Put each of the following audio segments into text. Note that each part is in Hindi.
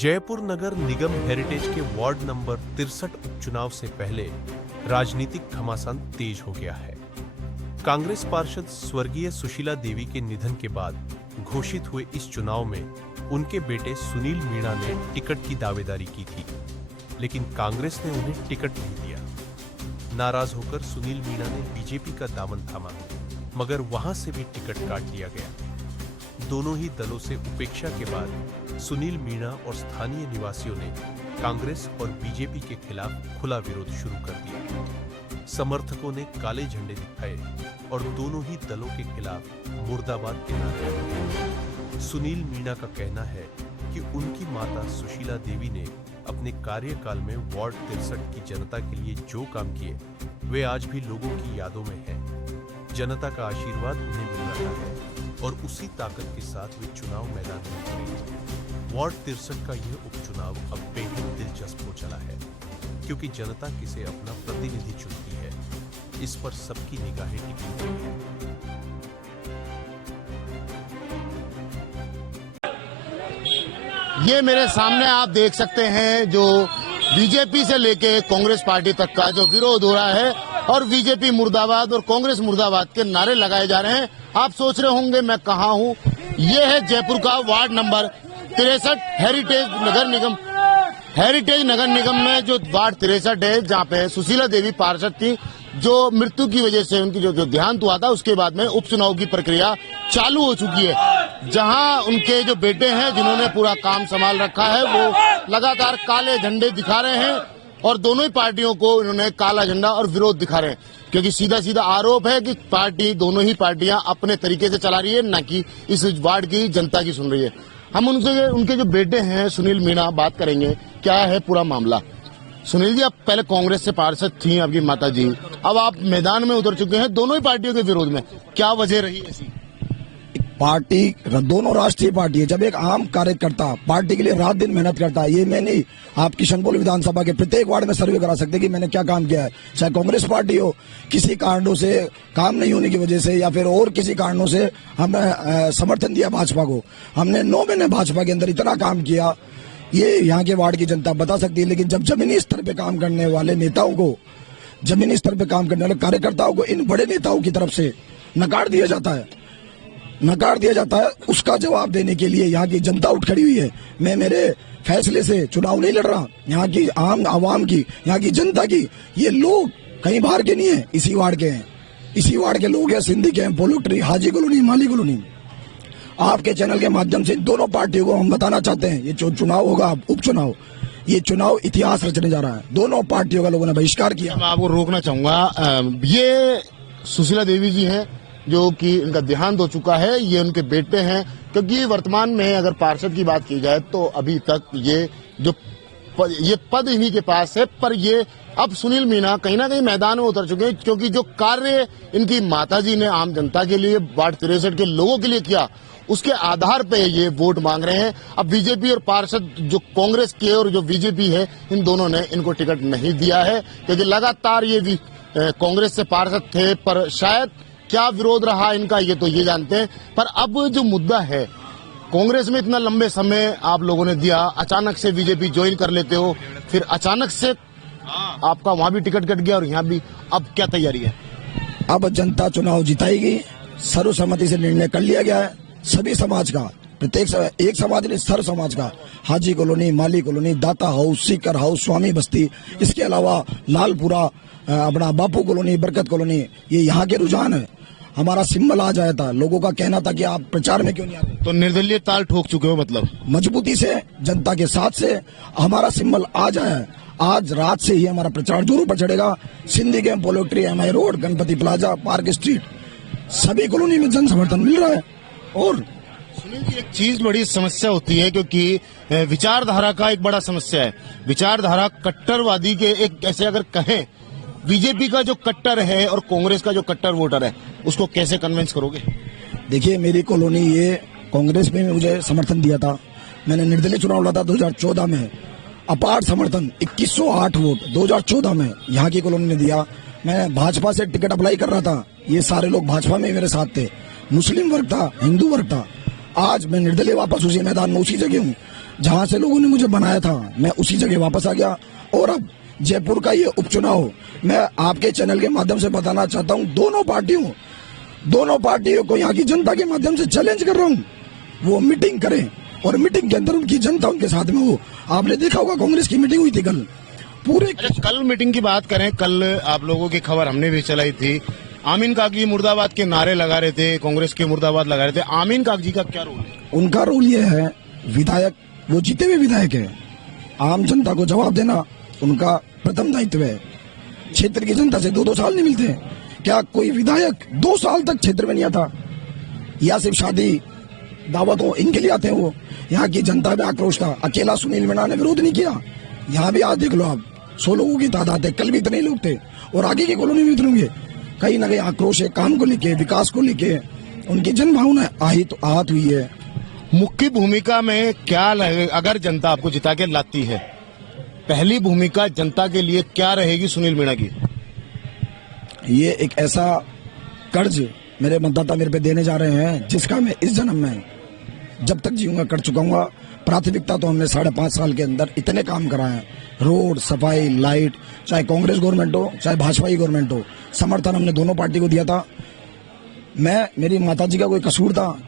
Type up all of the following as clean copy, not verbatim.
जयपुर नगर निगम हेरिटेज के वार्ड नंबर 63 उपचुनाव से पहले राजनीतिक घमासान तेज हो गया है। कांग्रेस पार्षद स्वर्गीय सुशीला देवी के निधन के बाद घोषित हुए इस चुनाव में उनके बेटे सुनील मीणा ने टिकट की दावेदारी की थी, लेकिन कांग्रेस ने उन्हें टिकट नहीं दिया। नाराज होकर सुनील मीणा ने बीजेपी का दामन थामा, मगर वहां से भी टिकट काट दिया गया। दोनों ही दलों से उपेक्षा के बाद सुनील मीणा और स्थानीय निवासियों ने कांग्रेस और बीजेपी के खिलाफ खुला विरोध शुरू कर दिया। समर्थकों ने काले झंडे दिखाए और दोनों ही दलों के खिलाफ मुर्दाबाद के नारे लगाए। सुनील मीणा का कहना है कि उनकी माता सुशीला देवी ने अपने कार्यकाल में वार्ड 63 की जनता के लिए जो काम किए वे आज भी लोगों की यादों में है। जनता का आशीर्वाद उन्हें मिल रहा है और उसी ताकत के साथ वे चुनाव मैदान में उतरे। वार्ड 63 का यह उपचुनाव अब बेहद दिलचस्प हो चला है, क्योंकि जनता किसे अपना प्रतिनिधि चुनती है, इस पर सबकी निगाहें टिकी हुई हैं। ये मेरे सामने आप देख सकते हैं जो बीजेपी से लेके कांग्रेस पार्टी तक का जो विरोध हो रहा है और बीजेपी मुर्दाबाद और कांग्रेस मुर्दाबाद के नारे लगाए जा रहे हैं। आप सोच रहे होंगे मैं कहाँ हूँ। ये है जयपुर का वार्ड नंबर 63 हेरिटेज नगर निगम में जो वार्ड 63 है, जहाँ पे सुशीला देवी पार्षद थी, जो मृत्यु की वजह से उनकी जो देहांत हुआ था, उसके बाद में उपचुनाव की प्रक्रिया चालू हो चुकी है। जहां उनके जो बेटे हैं जिन्होंने पूरा काम संभाल रखा है, वो लगातार काले झंडे दिखा रहे हैं और दोनों ही पार्टियों को इन्होंने काला झंडा और विरोध दिखा रहे हैं, क्योंकि सीधा सीधा आरोप है कि दोनों ही पार्टियां अपने तरीके से चला रही है, न कि इस वार्ड की जनता की सुन रही है। हम उनके जो बेटे हैं सुनील मीणा, बात करेंगे क्या है पूरा मामला। सुनील जी, आप पहले कांग्रेस से पार्षद थी, आपकी माता जी, अब आप मैदान में उतर चुके हैं दोनों ही पार्टियों के विरोध में, क्या वजह रही ऐसी? पार्टी दोनों राष्ट्रीय पार्टी है। जब एक आम कार्यकर्ता पार्टी के लिए रात दिन मेहनत करता है, ये मैं नहीं, आप किशनपुर विधानसभा के प्रत्येक वार्ड में सर्वे करा सकते हैं कि मैंने क्या काम किया है। चाहे कांग्रेस पार्टी हो, किसी कारणों से काम नहीं होने की वजह से या फिर और किसी कारणों से हमने समर्थन दिया भाजपा को, हमने 9 महीने भाजपा के अंदर इतना काम किया, ये यहाँ के वार्ड की जनता बता सकती है। लेकिन जब जमीनी स्तर पे काम करने वाले नेताओं को, जमीनी स्तर पे काम करने वाले कार्यकर्ताओं को इन बड़े नेताओं की तरफ से नकार दिया जाता है, उसका जवाब देने के लिए यहाँ की जनता उठ खड़ी हुई है। मैं मेरे फैसले से चुनाव नहीं लड़ रहा, यहाँ की आम आवाम की, यहाँ की जनता की, ये लोग कहीं बाहर के नहीं है, इसी वार्ड के हैं, इसी वार्ड के लोग हैं, सिंधी के हैं, पोलोट्री, हाजी कॉलोनी, माली कॉलोनी। आपके चैनल के माध्यम से दोनों पार्टियों को हम बताना चाहते हैं, ये जो चुनाव होगा, उपचुनाव, ये चुनाव इतिहास रचने जा रहा है। दोनों पार्टियों का लोगों ने बहिष्कार किया। मैं आपको रोकना चाहूंगा, ये सुशीला देवी जी हैं जो कि इनका देहांत हो चुका है, ये उनके बेटे हैं, क्योंकि वर्तमान में अगर पार्षद की बात की जाए तो अभी तक ये पद इन्हीं के पास है, पर ये अब सुनील मीणा कहीं ना कहीं मैदान में उतर चुके हैं, क्योंकि जो कार्य इनकी माताजी ने आम जनता के लिए, वार्ड 63 के लोगों के लिए किया, उसके आधार पे ये वोट मांग रहे हैं। अब बीजेपी और पार्षद जो कांग्रेस के और जो बीजेपी है, इन दोनों ने इनको टिकट नहीं दिया है, क्योंकि लगातार ये कांग्रेस से पार्षद थे, पर शायद क्या विरोध रहा इनका ये तो ये जानते हैं। पर अब जो मुद्दा है, कांग्रेस में इतना लंबे समय आप लोगों ने दिया, अचानक से बीजेपी ज्वाइन कर लेते हो, फिर अचानक से आपका वहां भी टिकट कट गया और यहाँ भी, अब क्या तैयारी है? अब जनता चुनाव जिताएगी, सर्वसम्मति से निर्णय कर लिया गया है। सभी समाज का, प्रत्येक एक समाज ने, सर्व समाज का, हाजी कॉलोनी, माली कॉलोनी, दाता हाउस, सीकर हाउस, स्वामी बस्ती, इसके अलावा लालपुरा, अपना बापू कॉलोनी, बरकत कॉलोनी, ये यहाँ के रुझान है। हमारा सिंबल आ जाया था, लोगों का कहना था कि आप प्रचार में क्यों नहीं आते। तो निर्दलीय ताल ठोक चुके हो, मतलब मजबूती से जनता के साथ से हमारा सिंबल आ जाए है। आज रात से ही हमारा प्रचार जोरों पर चढ़ेगा। सिंधी गेम, पोलोट्री, MI road, Ganpati plaza, park street, सभी कॉलोनी में जन समर्थन मिल रहा है। और सुनील जी, एक चीज बड़ी समस्या होती है, क्योंकि विचारधारा का एक बड़ा समस्या है। विचारधारा कट्टरवादी के एक, ऐसे अगर कहें, बीजेपी का जो कट्टर है और कांग्रेस का जो कट्टर वोटर है, उसको कैसे कन्विंस करोगे? देखिए, मेरी कॉलोनी, ये कांग्रेस में मुझे समर्थन दिया था, मैंने निर्दलीय चुनाव लड़ा था 2014 में, अपार समर्थन 2108 वोट 2014 में यहाँ की कॉलोनी ने दिया। मैं भाजपा से टिकट अप्लाई कर रहा था, ये सारे लोग भाजपा में मेरे साथ थे, मुस्लिम वर्ग था, हिंदू वर्ग था। आज मैं निर्दलीय वापस उसी मैदान में, उसी जगह हूँ। जहां से लोगों ने मुझे बनाया था मैं उसी जगह वापस आ गया। और अब जयपुर का ये उपचुनाव मैं आपके चैनल के माध्यम से बताना चाहता हूं, दोनों पार्टियों को यहाँ की जनता के माध्यम से चैलेंज कर रहा हूँ, वो मीटिंग करें और मीटिंग के अंदर उनकी जनता उनके साथ में हो। आपने देखा होगा कांग्रेस की मीटिंग हुई थी कल पूरे। कल मीटिंग की बात करें, कल आप लोगों की खबर हमने भी चलाई थी, आमीन काकी मुर्दाबाद के नारे लगा रहे थे, कांग्रेस के मुर्दाबाद लगा रहे थे। आमीन काकी जी का क्या रोल है? उनका रोल ये है, विधायक वो जीते हुए विधायक है, आम जनता को जवाब देना उनका प्रथम दायित्व है। क्षेत्र की जनता से 2-2 साल नहीं मिलते। क्या कोई विधायक 2 साल तक क्षेत्र में नहीं आता? या सिर्फ शादी दावतों इनके लिए आते हैं? वो यहाँ की जनता में आक्रोश था, अकेला सुनील मीणा ने विरोध नहीं किया। यहाँ भी आज देख लो आप, 100 लोगों की तादाद है, कल भी इतने लोग थे और आगे की कॉलोनी में इतने होंगे। कहीं ना कहीं आक्रोश है, काम को लेके, विकास को लेके, उनकी जन भावना आहत हुई है। मुख्य भूमिका में क्या लगे अगर जनता आपको जिता के लाती है? पहली भूमिका जनता के लिए क्या रहेगी सुनील मीणा की? ये एक ऐसा कर्ज मेरे मतदाता मेरे पे देने जा रहे हैं जिसका मैं इस जन्म में जब तक जीऊंगा कर चुका हूँ। प्राथमिकता तो हमने 5.5 साल के अंदर इतने काम कराए हैं, रोड, सफाई, लाइट, चाहे कांग्रेस गवर्नमेंट हो चाहे भाजपा की गवर्नमेंट हो, समर्थन हमने दोनों पार्टी को दिया था। मेरी माताजी का कोई कसूर था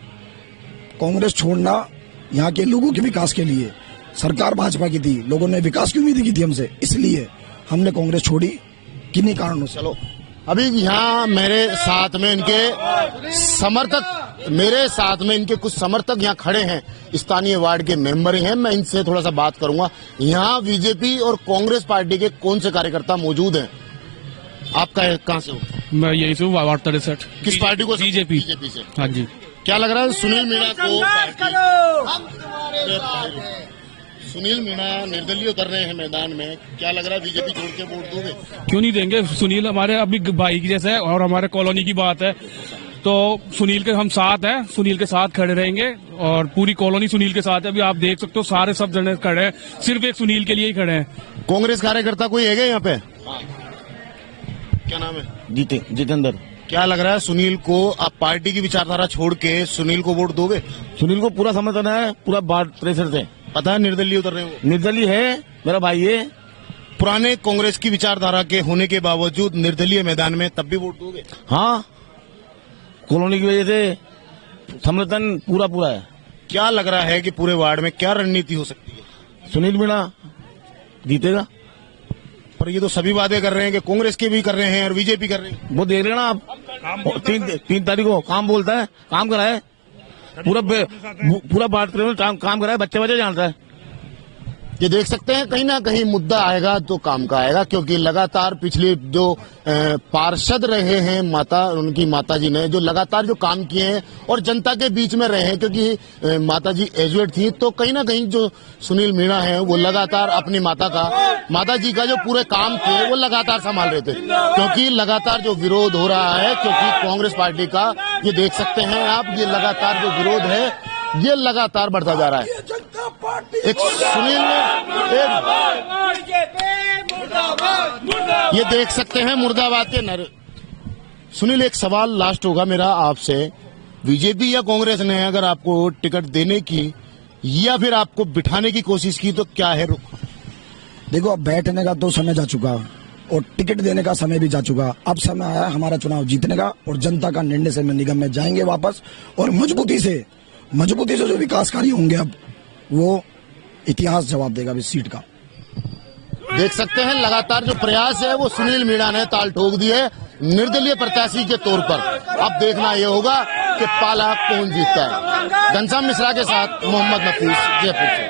कांग्रेस छोड़ना? यहाँ के लोगों के विकास के लिए सरकार भाजपा की थी, लोगों ने विकास की उम्मीद की थी हमसे, इसलिए हमने कांग्रेस छोड़ी किन्हीं कारणों से। चलो अभी यहाँ मेरे साथ में इनके कुछ समर्थक यहाँ खड़े हैं, स्थानीय वार्ड के मेंबर हैं, मैं इनसे थोड़ा सा बात करूंगा। यहाँ बीजेपी और कांग्रेस पार्टी के कौन से कार्यकर्ता मौजूद हैं? आपका कहाँ से हो? मैं यही से हूँ, वार्ड 63। किस पार्टी को? बीजेपी से। हाँ जी। क्या लग रहा है सुनील मीणा को? सुनील मीणा निर्दलीय उतर रहे हैं मैदान में, क्या लग रहा है बीजेपी छोड़ के वोट दोगे? क्यों नहीं देंगे? सुनील हमारे अभी भाई की जैसा है और हमारे कॉलोनी की बात है तो सुनील के हम साथ हैं, सुनील के साथ खड़े रहेंगे और पूरी कॉलोनी सुनील के साथ है। अभी आप देख सकते हो सारे सब जने खड़े हैं, सिर्फ एक सुनील के लिए ही खड़े हैं। कांग्रेस कार्यकर्ता कोई है क्या यहाँ पे? क्या नाम है? जितेंद्र। क्या लग रहा है सुनील को, आप पार्टी की विचारधारा छोड़ के सुनील को वोट दोगे? सुनील को पूरा समर्थन है, पूरा वार्ड 63 से। पता है निर्दलीय उतर रहे हो? निर्दलीय है, मेरा भाई है। पुराने कांग्रेस की विचारधारा के होने के बावजूद निर्दलीय मैदान में तब भी वोट दोगे? हाँ, कॉलोनी की वजह से समर्थन पूरा है। क्या लग रहा है कि पूरे वार्ड में क्या रणनीति हो सकती है? सुनील मीणा जीतेगा। पर ये तो सभी वादे कर रहे हैं कि कांग्रेस के भी कर रहे हैं और बीजेपी कर रहे हैं। वो देख रहे ना आप, 3 तारीख को काम बोलता है, काम कराए, पूरा वार्ड में काम कराए, बच्चे जानता है। ये देख सकते हैं कहीं ना कहीं मुद्दा आएगा तो काम का आएगा, क्योंकि लगातार पिछले जो पार्षद रहे हैं उनकी माताजी ने जो लगातार जो काम किए हैं और जनता के बीच में रहे हैं, क्योंकि माताजी एजुएट थी, तो कहीं ना कहीं जो सुनील मीणा है वो लगातार अपनी माताजी का जो पूरे काम थे वो लगातार संभाल रहे थे, क्योंकि लगातार जो विरोध हो रहा है, क्योंकि कांग्रेस पार्टी का ये देख सकते हैं आप, ये लगातार जो विरोध है ये लगातार बढ़ता जा रहा है। एक सुनील ये देख सकते हैं मुर्दाबाद के नारे। सुनील, एक सवाल लास्ट होगा मेरा आपसे, बीजेपी या कांग्रेस ने अगर आपको टिकट देने की या फिर आपको बिठाने की कोशिश की तो क्या है रुख? देखो, अब बैठने का तो समय जा चुका और टिकट देने का समय भी जा चुका। अब समय आया हमारा चुनाव जीतने का और जनता का निर्णय से निगम में जाएंगे वापस और मजबूती से जो विकास कार्य होंगे अब वो इतिहास जवाब देगा इस सीट का। देख सकते हैं लगातार जो प्रयास है वो सुनील मीणा ने ताल ठोक दी है निर्दलीय प्रत्याशी के तौर पर। अब देखना यह होगा कि पाला कौन जीतता है। घनश्याम मिश्रा के साथ मोहम्मद नफीस, जयपुर से।